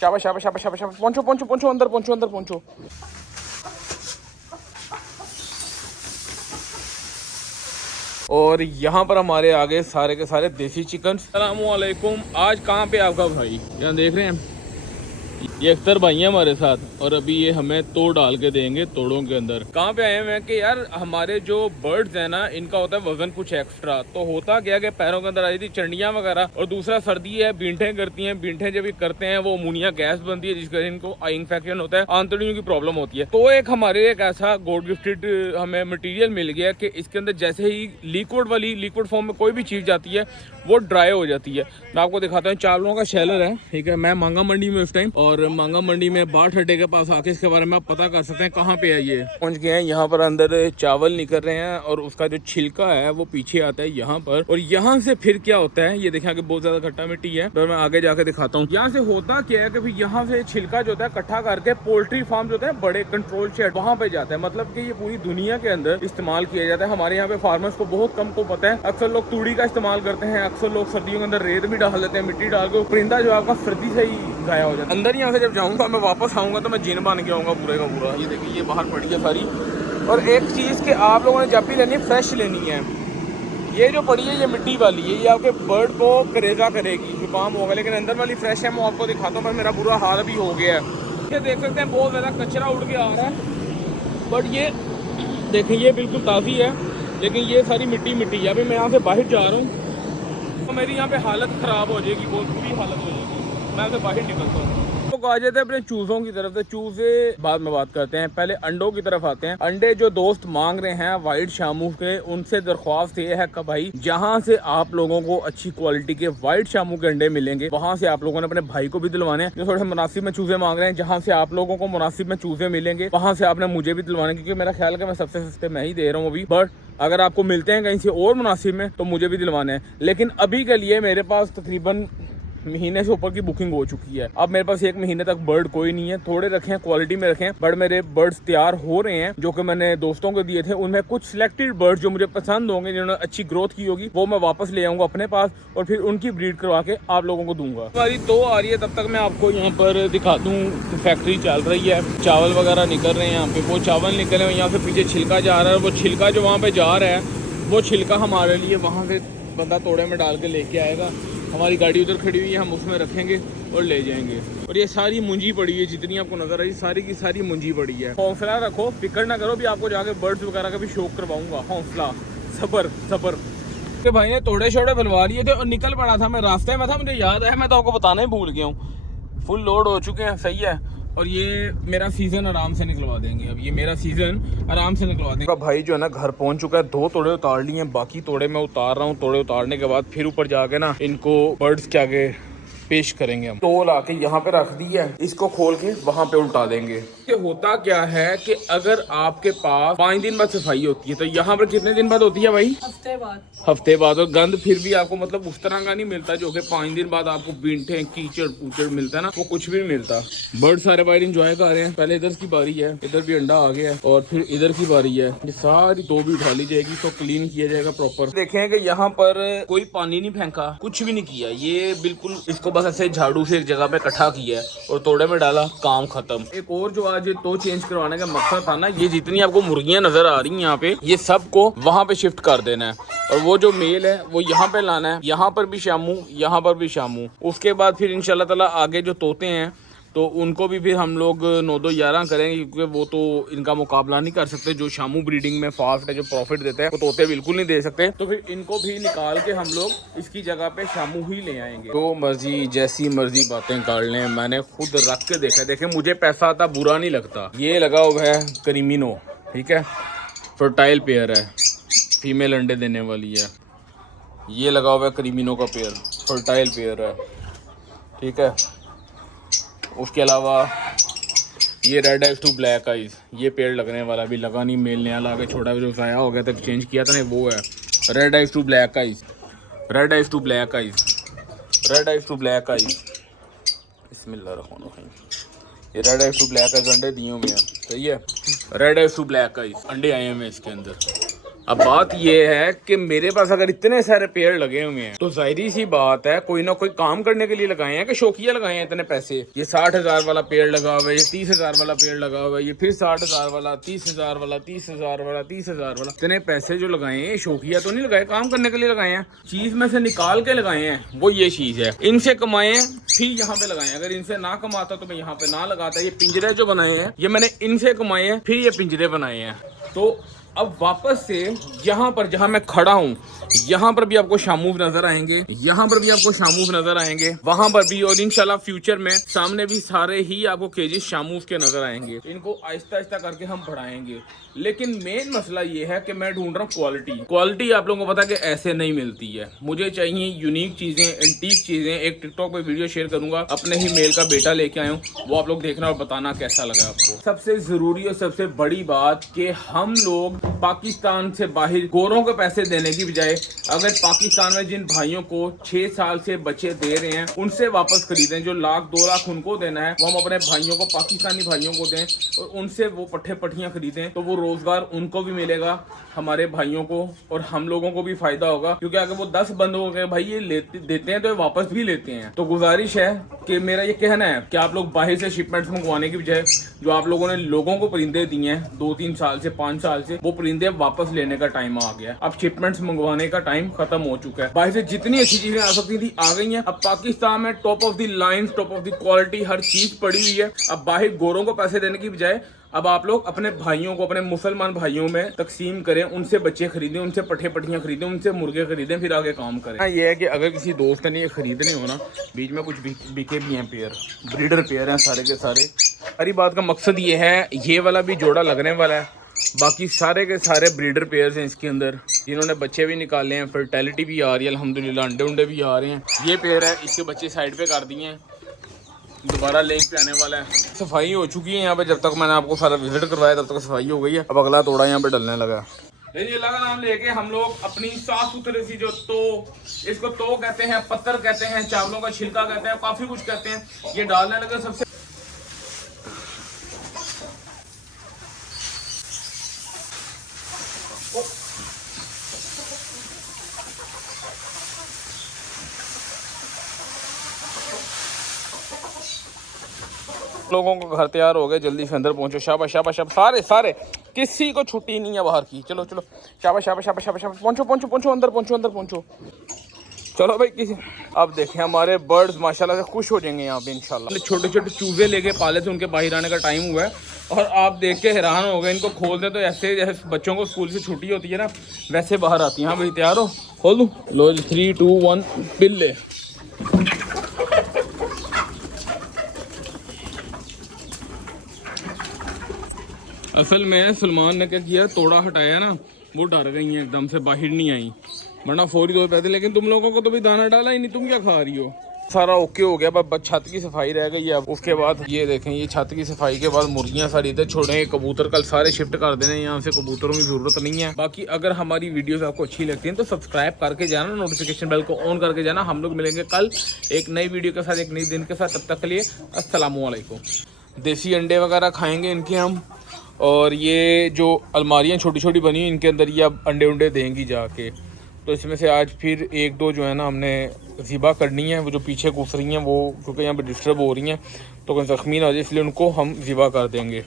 शाबाश शाबाश शाबाश शाबाश शाबाश, पहुंचो पहुंचो पहुंचो, अंदर पहुंचो अंदर पहुंचो। और यहाँ पर हमारे आगे सारे के सारे देसी चिकन। अस्सलामुअलैकुम। आज कहाँ पे आपका भाई, यहाँ देख रहे हैं ये अख्तर भाई हैं हमारे साथ, और अभी ये हमें तोड़ डाल के देंगे तोड़ों के अंदर। कहाँ पे आए हैं कि यार हमारे जो बर्ड्स हैं ना, इनका होता है वजन कुछ एक्स्ट्रा। तो होता क्या कि पैरों के अंदर आ जाती चंडियाँ वगैरह, और दूसरा सर्दी है, बींठें करती हैं। बींठें जब ये करते हैं वो अमोनिया गैस बनती है, जिसकी वजह से इनको आई इन्फेक्शन होता है, आंतड़ियों की प्रॉब्लम होती है। तो एक हमारे एक ऐसा गॉड गिफ्टेड हमें मटीरियल मिल गया कि इसके अंदर जैसे ही लिक्विड फॉर्म में कोई भी चीज़ जाती है वो ड्राई हो जाती है। मैं आपको दिखाता हूँ, चावलों का शेलर है, ठीक है। मैं मांगा मंडी में इस टाइम, और मांगा मंडी में बाट हड्डे के पास आके इसके बारे में आप पता कर सकते हैं कहाँ पे है। ये पहुंच गए हैं, यहाँ पर अंदर चावल निकल रहे हैं, और उसका जो छिलका है वो पीछे आता है यहाँ पर। और यहाँ से फिर क्या होता है, ये देखिए कि बहुत ज्यादा खट्टा मिट्टी है, तो मैं आगे जाके दिखाता हूँ। यहाँ से होता क्या है कि भाई यहाँ से छिलका जो होता है इकट्ठा करके पोल्ट्री फार्म जो होते हैं बड़े कंट्रोल शेड, वहाँ पे जाता है। मतलब कि ये पूरी दुनिया के अंदर इस्तेमाल किया जाता है। हमारे यहाँ पे फार्मर्स को बहुत कम को पता है। अक्सर लोग तूड़ी का इस्तेमाल करते हैं, अक्सर लोग सर्दियों के अंदर रेत भी डाल देते हैं, मिट्टी डाल के परिंदा जो आपका सर्दी से ही गायब हो जाता है। अंदर यहाँ से जब जाऊँगा मैं वापस आऊँगा तो मैं जिन बन के आऊँगा पूरे का पूरा। ये देखिए ये बाहर पड़ी है सारी। और एक चीज़ कि आप लोगों ने जब भी लेनी है फ्रेश लेनी है। ये जो पड़ी है ये मिट्टी वाली है, ये आपके बर्ड को करेजा करेगी, जुकाम होगा। लेकिन अंदर वाली फ्रेश है, मैं आपको दिखाता हूँ। पर मेरा बुरा हाल भी हो गया है। ये देख सकते हैं बहुत ज़्यादा कचरा उड़ के आ रहा है, बट ये देखें ये बिल्कुल ताज़ी है। लेकिन ये सारी मिट्टी है। अभी मैं यहाँ से बाहर जा रहा हूँ तो मेरी यहाँ पे हालत ख़राब हो जाएगी, बहुत बुरी हालत हो जाएगी। मैं यहाँ से बाहर निकलता हूँ। तो आ जाते हैं अपने चूज़ों की तरफ से। चूज़े बाद में बात करते हैं, पहले अंडों की तरफ आते हैं। अंडे जो दोस्त मांग रहे हैं वाइट शामू के, उनसे दरख्वास्त ये है कि भाई जहाँ से आप लोगों को अच्छी क्वालिटी के वाइट शामू के अंडे मिलेंगे, वहाँ से आप लोगों ने अपने भाई को भी दिलवाने हैं। जो थोड़े मुनासिब में चूज़े मांग रहे हैं, जहाँ से आप लोगों को मुनासिब में चूज़े मिलेंगे, वहाँ से आपने मुझे भी दिलवाने, क्योंकि मेरा ख्याल है कि मैं सबसे सस्ते मैं ही दे रहा हूँ अभी। बट अगर आपको मिलते हैं कहीं से और मुनासिब में तो मुझे भी दिलवाने हैं। लेकिन अभी के लिए मेरे पास तकरीबन महीने से ऊपर की बुकिंग हो चुकी है। अब मेरे पास 1 महीने तक बर्ड कोई नहीं है। थोड़े रखे हैं, क्वालिटी में रखे हैं, बट मेरे बर्ड्स तैयार हो रहे हैं जो कि मैंने दोस्तों को दिए थे। उनमें कुछ सिलेक्टेड बर्ड्स जो मुझे पसंद होंगे, जिन्होंने अच्छी ग्रोथ की होगी, वो मैं वापस ले आऊँगा अपने पास, और फिर उनकी ब्रीड करवा के आप लोगों को दूंगा। हमारी तो आ रही है, तब तक मैं आपको यहाँ पर दिखा दूँ। फैक्ट्री चल रही है, चावल वगैरह निकल रहे हैं यहाँ पे। वो चावल निकल रहे हैं, यहाँ से पीछे छिलका जा रहा है। वो छिलका जो वहाँ पे जा रहा है, वो छिलका हमारे लिए वहाँ से बंदा तोड़े में डाल के लेके आएगा। हमारी गाड़ी उधर खड़ी हुई है, हम उसमें रखेंगे और ले जाएंगे। और ये सारी मुंजी पड़ी है, जितनी आपको नजर आई सारी की सारी मुंजी पड़ी है। हौसला रखो, फिक्र ना करो, भी आपको जाके बर्ड्स वगैरह का भी शौक करवाऊंगा। हौसला, सबर के भाई ने तोड़े शोड़े बनवा लिए थे और निकल पड़ा था। मैं रास्ते में था, मुझे याद है, मैं तो आपको बताना ही भूल गया हूँ। फुल लोड हो चुके हैं, सही है। और ये मेरा सीजन आराम से निकलवा देंगे। अब ये मेरा सीजन आराम से निकलवा देंगे। भाई जो है ना घर पहुंच चुका है, 2 तोड़े उतार लिए हैं, बाकी तोड़े मैं उतार रहा हूँ। तोड़े उतारने के बाद फिर ऊपर जाके ना इनको बर्ड्स के आगे पेश करेंगे हम। तो लाके यहाँ पे रख दी है, इसको खोल के वहाँ पे उल्टा देंगे। कि होता क्या है कि अगर आपके पास 5 दिन बाद सफाई होती है, तो यहाँ पर कितने दिन बाद होती है भाई? हफ्ते बाद। और गंद फिर भी आपको मतलब उस तरह का नहीं मिलता जो कि 5 दिन बाद आपको बींठे कीचड़ पूचड़ मिलता है ना, वो कुछ भी नहीं मिलता। बर्ड सारे बाहर इंजॉय कर रहे हैं। पहले इधर की बारी है, इधर भी अंडा आ गया है, और फिर इधर की बारी है। ये सारी तो भी उठा ली जाएगी, तो क्लीन किया जाएगा प्रॉपर। देखें कि यहाँ पर कोई पानी नहीं फेंका, कुछ भी नहीं किया। ये बिल्कुल इसको बस ऐसे झाड़ू से एक जगह पे इकट्ठा किया और तोड़े में डाला, काम खत्म। एक और जो आज तो चेंज करवाने का मकसद था ना, ये जितनी आपको मुर्गियां नजर आ रही हैं यहाँ पे, ये सबको वहाँ पे शिफ्ट कर देना है। और वो जो मेल है वो यहाँ पे लाना है, यहाँ पर भी शामू, यहाँ पर भी शामू। उसके बाद फिर इंशाल्लाह ताला आगे जो तोते हैं तो उनको भी फिर हम लोग 9-2-11 करेंगे, क्योंकि वो तो इनका मुकाबला नहीं कर सकते। जो शामू ब्रीडिंग में फास्ट है, जो प्रॉफिट देता है, वो तोते बिल्कुल नहीं दे सकते। तो फिर इनको भी निकाल के हम लोग इसकी जगह पे शामू ही ले आएंगे। तो मर्जी जैसी मर्जी बातें कर लें, मैंने खुद रख के देखा। देखे मुझे पैसा आता बुरा नहीं लगता। ये लगा हुआ है क्रीमिनो, ठीक है, फर्टाइल पेयर है, फीमेल अंडे देने वाली है। ये लगा हुआ है क्रीमिनो का पेयर, फर्टाइल पेयर है, ठीक है। उसके अलावा ये red eyes to black eyes, ये पेड़ लगने वाला, अभी लगा नहीं, मेल नया ला के छोटा जो ज़ाया हो गया था, एक्सचेंज किया था ना, वो है red eyes to black eyes, red eyes to black eyes, red eyes to black eyes. बिस्मिल्लाहिर्रहमानिर्रहीम। ये red eyes to black eyes अंडे दिए हुए हैं, सही है। Red eyes to black eyes अंडे आए हुए हैं इसके अंदर, अब बात ये है कि मेरे पास अगर इतने सारे पेड़ लगे हुए हैं तो जाहिर सी बात है कोई ना कोई काम करने के लिए लगाए हैं कि शौकिया लगाए हैं इतने पैसे। ये 60,000 वाला पेड़ लगा हुआ है, ये 30,000 वाला पेड़ लगा हुआ है, ये फिर 60,000 वाला, 30,000 वाला, 30,000 वाला, 30,000 वाला। इतने पैसे जो लगाए हैं शौकिया तो नहीं लगाए, काम करने के लिए लगाए हैं। चीज में से निकाल के लगाए हैं वो ये चीज है। इनसे कमाए फिर यहाँ पे लगाए। अगर इनसे ना कमाता तो मैं यहाँ पे ना लगाता। ये पिंजरे जो बनाए हैं ये मैंने इनसे कमाए हैं, फिर ये पिंजरे बनाए हैं। तो अब वापस से यहाँ पर जहाँ मैं खड़ा हूँ यहाँ पर भी आपको शामूव नजर आएंगे, यहाँ पर भी आपको शामूव नजर आएंगे, वहां पर भी, और इंशाल्लाह फ्यूचर में सामने भी सारे ही आपको केजी शामूव के नजर आएंगे। इनको आहिस्ता आहिस्ता करके हम बढ़ाएंगे। लेकिन मेन मसला ये है कि मैं ढूंढ रहा हूँ क्वालिटी। क्वालिटी आप लोगों को पता है कि ऐसे नहीं मिलती है। मुझे चाहिए यूनिक चीजें, एंटीक चीजें। एक टिकटॉक पे वीडियो शेयर करूंगा, अपने ही मेल का बेटा लेके आया हूँ, वो आप लोग देखना और बताना कैसा लगा आपको। सबसे जरूरी और सबसे बड़ी बात कि हम लोग पाकिस्तान से बाहर गोरों को पैसे देने की बजाय अगर पाकिस्तान में जिन भाइयों को 6 साल से बच्चे दे रहे हैं उनसे वापस खरीदें। जो 1,00,000 2 लाख उनको देना है वो हम अपने भाइयों को, पाकिस्तानी भाइयों को दें और उनसे वो पट्टे पट्टियां खरीदें। तो वो रोजगार उनको भी मिलेगा, हमारे भाइयों को, और हम लोगों को भी फायदा होगा। क्योंकि अगर वो 10 बंद हो गए भाई ये देते हैं तो वापस भी लेते हैं। तो गुजारिश है कि मेरा ये कहना है कि आप लोग बाहर से शिपमेंट्स मंगवाने की बजाय जो आप लोगों ने लोगों को परिंदे दिए हैं 2-3 साल से, 5 साल से, वो परिंदे वापस लेने का टाइम आ गया। अब शिपमेंट्स मंगवाने का टाइम खत्म हो चुका है। बाहर से जितनी अच्छी चीजें आ सकती थी आ गई हैं। अब पाकिस्तान में top of the line, top of the quality हर चीज पड़ी हुई है। अब बाहर गोरों को पैसे देने की बजाय अब आप लोग अपने भाइयों को, अपने मुसलमान भाइयों में तकसीम करें, उनसे बच्चे खरीदें, उनसे पट्टे पट्टियां खरीदें, उनसे मुर्गे खरीदें, फिर आगे काम करें। ये है कि अगर किसी दोस्त ने ये खरीदने हो ना, बीच में कुछ बिके भी हैं पेयर, ब्रीडर पेयर हैं सारे के सारे। सारी बात का मकसद ये है, ये वाला भी जोड़ा लगने वाला है, बाकी सारे के सारे ब्रीडर पेयर्स हैं इसके अंदर, जिन्होंने बच्चे भी निकाले हैं, फर्टिलिटी भी आ रही है अल्हम्दुलिल्लाह, अंडे उंडे भी आ रहे हैं। ये पेयर है, इसके बच्चे साइड पे कर दिए हैं, दोबारा लेक पे आने वाला है। सफाई हो चुकी है यहाँ पे, जब तक मैंने आपको सारा विजिट करवाया तब तक सफाई हो गई है। अब अगला तोड़ा यहाँ पे डलने लगा। अल्लाह का नाम लेके हम लोग अपनी साफ सुथरे सी जो इसको तो कहते हैं, पत्थर कहते हैं, चावलों का छिलका कहते हैं, काफी कुछ कहते हैं, ये डालने लगे। सबसे लोगों को घर तैयार हो गए, जल्दी से अंदर पहुंचो। शाबाश शाबाश शाबाश, सारे सारे, किसी को छुट्टी नहीं है बाहर की। चलो चलो, शाबाश शाबाश शाबाश शाबाश शाबाश, पहुंचो पहुंचो पहुंचो, अंदर पहुंचो, अंदर पहुंचो। चलो भाई किसी, अब देखें हमारे बर्ड्स माशाल्लाह से खुश हो जाएंगे यहाँ पे इंशाल्लाह। छोटे छोटे चूजे लेके पाले थे, उनके बाहर आने का टाइम हुआ है और आप देख के हैरान हो गए। इनको खोल दें तो ऐसे जैसे बच्चों को स्कूल से छुट्टी होती है ना, वैसे बाहर आती है। हाँ भाई तैयार हो, खोल दूँ? लो 3, 2, 1 बिल्ले। असल में सलमान ने क्या किया, तोड़ा हटाया ना, वो डर गई हैं एकदम से, बाहर नहीं आई, वरना फौरी तौर पे थे। लेकिन तुम लोगों को तो भी दाना डाला ही नहीं, तुम क्या खा रही हो? सारा ओके हो गया, बस छत की सफाई रह गई है। अब उसके बाद ये देखें, ये छत की सफाई के बाद मुर्गियां सारी इधर छोड़ेंगे, कबूतर कल सारे शिफ्ट कर देने यहाँ से, कबूतरों की जरूरत नहीं है। बाकी अगर हमारी वीडियोस आपको अच्छी लगती हैं तो सब्सक्राइब करके जाना, नोटिफिकेशन बेल को ऑन करके जाना। हम लोग मिलेंगे कल एक नई वीडियो के साथ, एक नई दिन के साथ। तब तक के लिए अस्सलामु अलैकुम। देसी अंडे वगैरह खाएंगे इनके हम, और ये जो अलमारियाँ छोटी छोटी बनी हैं इनके अंदर ये अब अंडे उंडे देंगी जाके। तो इसमें से आज फिर 1-2 जो है ना हमने ज़िबा करनी है। वो जो पीछे घुस रही हैं वो, क्योंकि यहाँ पे डिस्टर्ब हो रही हैं तो कोई ज़ख्मी ना हो जाए, इसलिए उनको हम ज़िबा कर देंगे।